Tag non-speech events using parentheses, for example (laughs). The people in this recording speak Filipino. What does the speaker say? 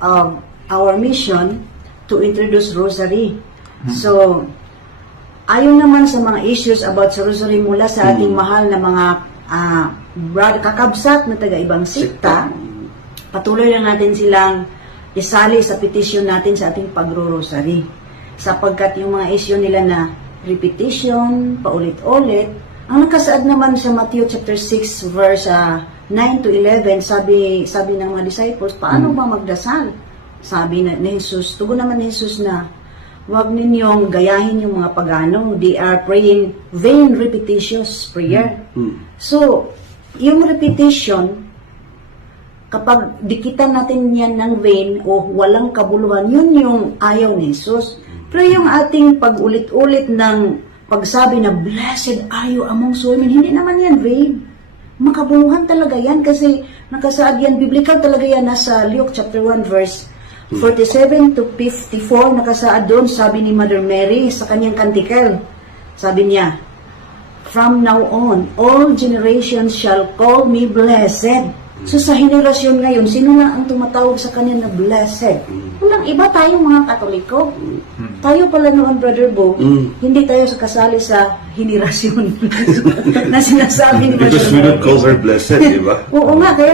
of our mission to introduce rosary. So, ayon naman sa mga issues about sa rosary mula sa ating mahal na mga brad kakabsat na taga-ibang sikta, patuloy lang natin silang isali sa petition natin sa ating pagro-rosary. Sapagkat yung mga issue nila na repetition, paulit-ulit, ang nakasaad naman sa Matthew chapter 6 verse ah, 9 to 11, sabi sabi ng mga disciples, paano ba magdasal? Sabi na ni Jesus, tugon naman ni Jesus na Huwag ninyong gayahin yung mga pagano. They are praying vain repetitious prayer. So, yung repetition, kapag dikitan natin yan ng vain o walang kabuluhan, yun yung ayaw ni Jesus. Pero yung ating pag-ulit-ulit ng pagsabi na, Blessed are you among women, hindi naman yan vain. Makabuluhan talaga yan kasi nakasaad yan, biblical talaga yan nasa Luke chapter 1 verse 47 to 54, nakasaad doon, sabi ni Mother Mary sa kanyang kantikel. Sabi niya, From now on, all generations shall call me blessed. So sa henerasyon ngayon, sino na ang tumatawag sa kanya na blessed? Walang iba tayo mga katoliko. Tayo pala noon, Brother Bo, hindi tayo sa kasali sa henerasyon (laughs) na sinasabi ni Because we Mary. don't call her blessed, di ba? Oo nga, kaya